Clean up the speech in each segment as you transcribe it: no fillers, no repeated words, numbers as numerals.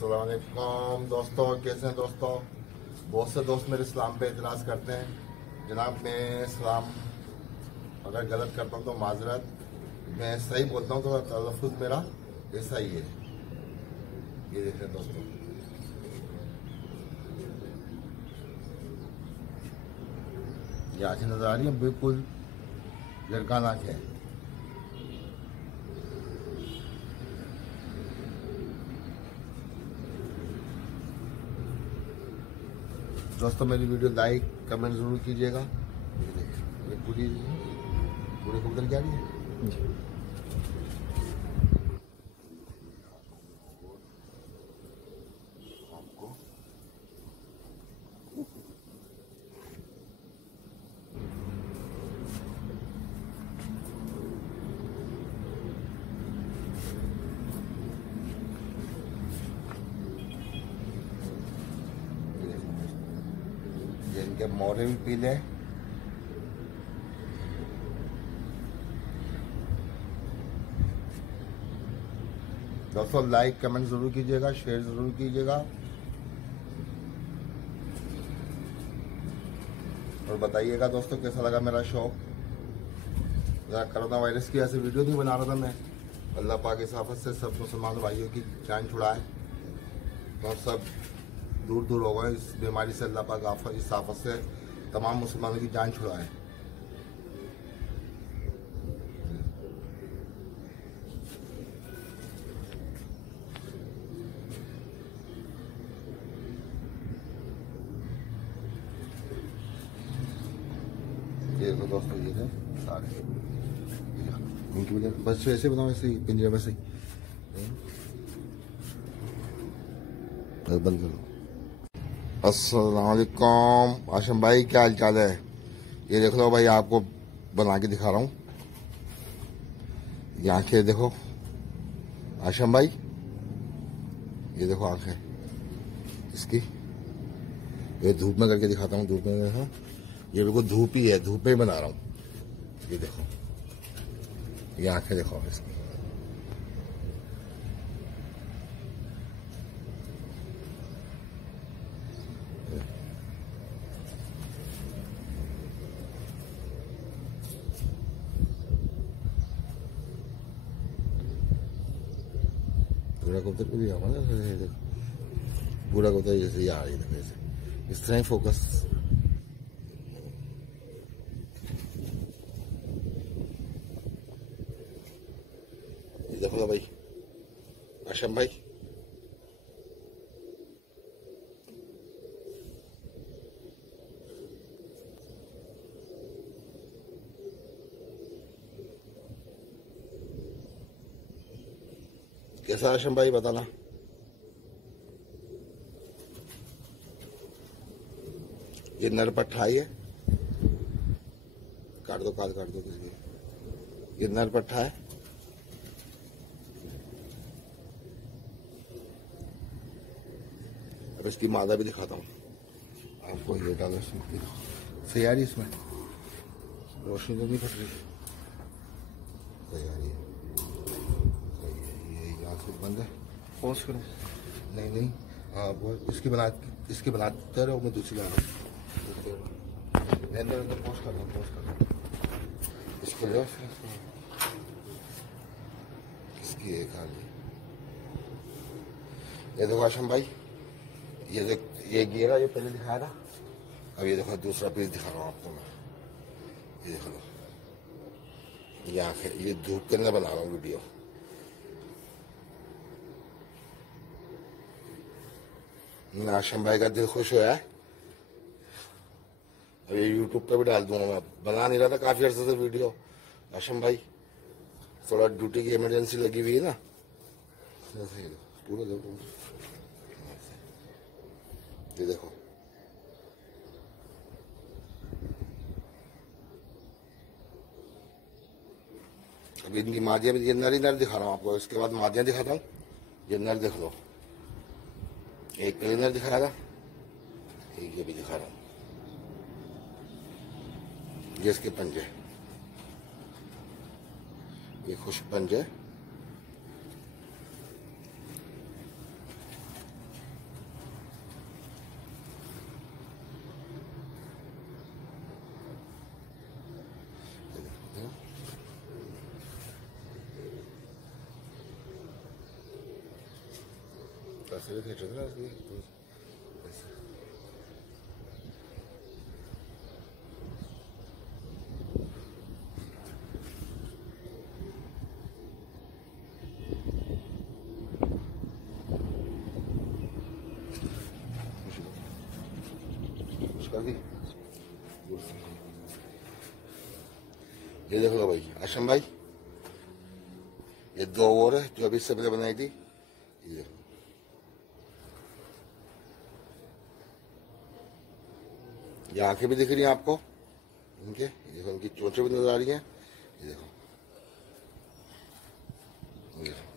अस्सलाम वालेकुम दोस्तों, कैसे हैं दोस्तों। बहुत से दोस्त मेरे सलाम पे एतराज़ करते हैं। जनाब, मैं सलाम अगर गलत करता हूँ तो माजरत, मैं सही बोलता हूँ तो तलफ़ुज़ मेरा ऐसा ही है। ये देखें दोस्तों, ये आँखें नज़र आ रही है, बिल्कुल लड़कान आँखें। दोस्तों मेरी वीडियो लाइक कमेंट ज़रूर कीजिएगा। ये देखिए, ये पूरी कबूतर क्या रही है। आपको ये इनके मोरे भी पीले हैं। दोस्तों लाइक कमेंट ज़रूर कीजिएगा, शेयर ज़रूर कीजिएगा और बताइएगा दोस्तों कैसा लगा मेरा शौक। कोरोना वायरस की ऐसी वीडियो नहीं बना रहा था मैं। अल्लाह पाक इस आफत से सब मुसलमान भाइयों की जान छुड़ाए और सब दूर दूर हो गए इस बीमारी से। अल्लाह पाक इस आफत से तमाम मुसलमानों की जान छुड़ाए। ये तो दोस्तों ये थे सारे, इनकी वजह बस वैसे बनाओ, वैसे ही पिंजरे वैसे ही बंद करो। अस्सलाम वालेकुम आशम भाई, क्या हाल चाल है। ये देख लो भाई, आपको बना के दिखा रहा हूँ। ये आंखें देखो आशम भाई, ये देखो आंखें इसकी। ये धूप में करके दिखाता हूँ, धूप में देखो, ये बिल्कुल धूप ही है, धूप में ही बना रहा हूँ। ये देखो, ये आंखें देखो इसकी। पूरा कबूतर को भी आवा ना, पूरा कबूतर जैसे ये आ रही है, इस तरह ही फोकस। देखो भाई आशम भाई, कैसा आशम भाई बताना। ये नर पट्ठा है, काट दो किसी। ये नर पट्ठा है। अब इसकी मादा भी दिखाता हूँ आपको। ये डालो सही आ रही, इसमें रोशनी तो नहीं फट रही, सही आ रही है। ये यहाँ से बंद है, पॉज करो। नहीं आप इसकी बनाते रहो, मैं दूसरी ला रहा हूँ। अंदर पॉज कर दो इसको लो। इसकी एक खाली। ये देखो आशम भाई, ये घेरा जो पहले दिखाया था, अब ये देखो दूसरा पीस दिखा रहा हूँ आपको मैं। ये देखो ये आंखें, ये धूप के अंदर बना रहा हूँ वीडियो। आशम भाई का दिल खुश हुआ है। अब ये यूट्यूब पे भी डाल दूंगा। मैं बना नहीं रहा था काफी अर्से से वीडियो। आशम भाई थोड़ा ड्यूटी की इमरजेंसी लगी हुई है ना, पूरा देखो। ये देखो, अब इनकी मादियां भी, ये नर दिखा रहा हूँ आपको, इसके बाद मादियां दिखाता हूँ। ये नर देख लो, एक पहले नर दिखाया था, एक ये भी दिखा रहा हूँ। ये इसके पंजे, ये खुश पंजे। पैसे भी खींच रहे थे कर दी। ये देखो भाई आशम भाई, ये 2 और है जो अभी इससे पहले बनाई थी। ये देखो, ये आंखें भी दिख रही हैं आपको इनके, ये देखो इनकी चोंचें भी नजर आ रही हैं। ये देखो, ये देखो।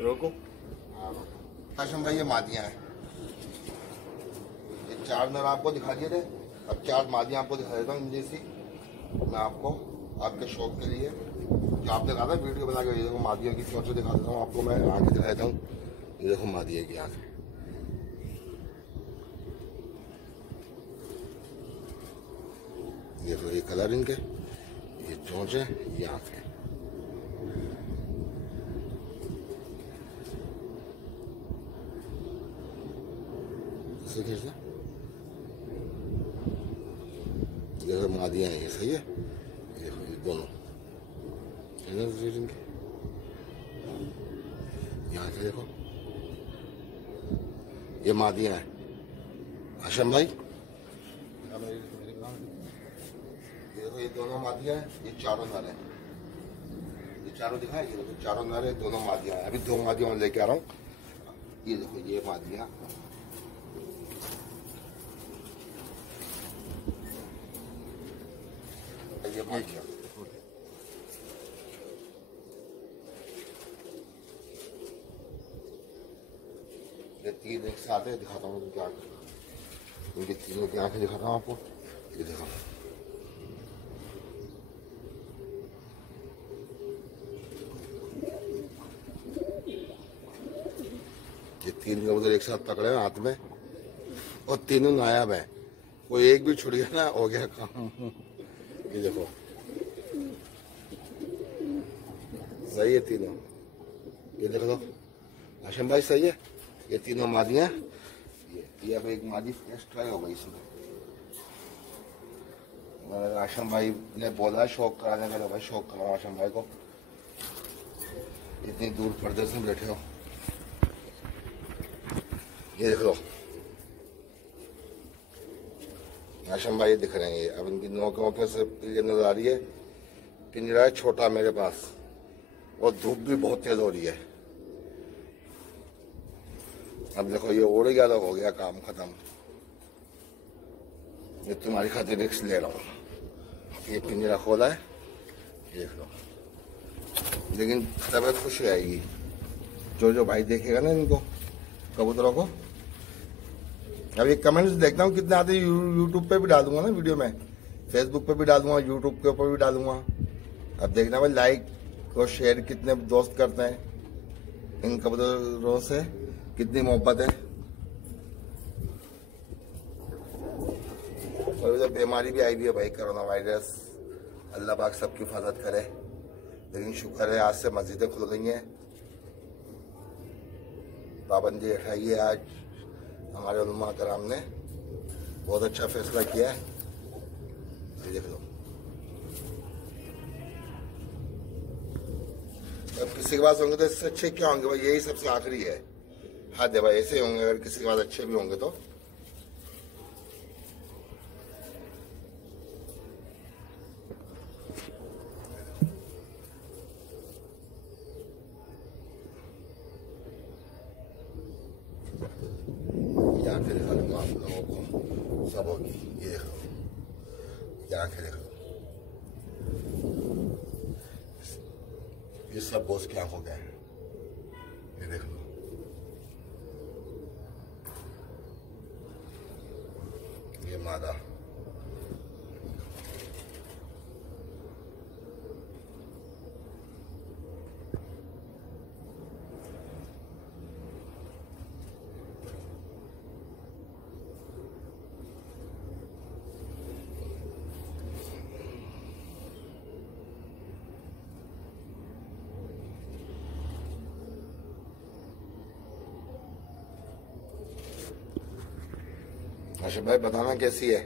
रोको। आशम भाई ये मादियाँ हैं, ये 4 नर आपको दिखा दिए थे, अब 4 मादियाँ आपको दिखा देता हूँ जैसी। मैं आपको आपके शौक के लिए जो आपने कहा था वीडियो बना के, ये देखो मादियों की चोंचें दिखा देता हूँ आपको, मैं आगे दिखा देता हूँ। ये देखो मादिया की आँख, देखो ये कलर इनके, ये चोंच है, ये आँख है। देखो मादियाँ हैं ये, सही है। देखो ये दोनों इनके यहाँ से देखो, ये मादियाँ हैं। आशम भाई देखो ये दोनों मादियाँ हैं, ये 4 नर हैं, ये 4 दिखाए, ये देखो 4 नर है, दोनों मादियाँ हैं। अभी 2 मादियाँ मैं लेके आ रहा हूँ। ये देखो ये मादियाँ, ये मादियाँ, ये 3 एक साथ है। दिखाता हूँ इनकी आँखें, इनकी तीनों की आंखें दिखाता हूँ आपको। ये देखो ये 3 कबूतर एक साथ पकड़े हैं हाथ में, और तीनों नायाब है, कोई एक भी छुट गया ना हो गया काम। ये देखो सही है तीनों, ये देखो तो आशम भाई सही है। ये तीनों मादियाँ, ये अब एक मादी एक्स्ट्रा हो गई इसमें। आशम भाई ने बोला शौक कराने का, तो भाई शौक कराओ आशम भाई को, इतनी दूर पर्दे से बैठे हो। ये देख लो आशम भाई दिख रहे हैं ये, अब इनकी नोक से ये नजर आ रही है। पिंजरा है छोटा मेरे पास, और धूप भी बहुत तेज हो रही है। अब देखो ये उड़ गया तो हो गया काम खत्म। ये तुम्हारी खातिर रिस्क ले रहा हूँ। ये पिंजरा खोला है, देख लो, लेकिन तबीयत खुश हो जाएगी। जो भाई देखेगा ना इनको कबूतरों को। अब ये कमेंट्स देखता हूँ कितने आते हैं। यूट्यूब पे भी डालूंगा ना वीडियो में, फेसबुक पे भी डालूंगा, यूट्यूब के ऊपर भी डालूंगा। अब देखना भाई लाइक और शेयर कितने दोस्त करते हैं, इन कबूतरों से कितनी मोहब्बत है। और इधर बीमारी भी आई हुई है भाई, कोरोना वायरस। अल्लाह पाक सबकी हिफाजत करे, लेकिन शुक्र है आज से मस्जिदें खुल गई हैं, पाबंदी हटाई है। आज हमारे उलमा कराम ने बहुत अच्छा फैसला किया है। ये देख लो, अब किसी के पास होंगे तो इससे अच्छे क्या होंगे भाई, यही सबसे आखिरी है। हाँ दे भाई, ऐसे होंगे। अगर किसी के पास अच्छे भी होंगे तो आंखें दिखा दूंगा आप लोगों को सब होगी। ये देख लो, ये आंखें देख लो, ये सब बोझ की आंखों के हैं। ये देख लो, ये मादा, आशिफ भाई बताना कैसी है।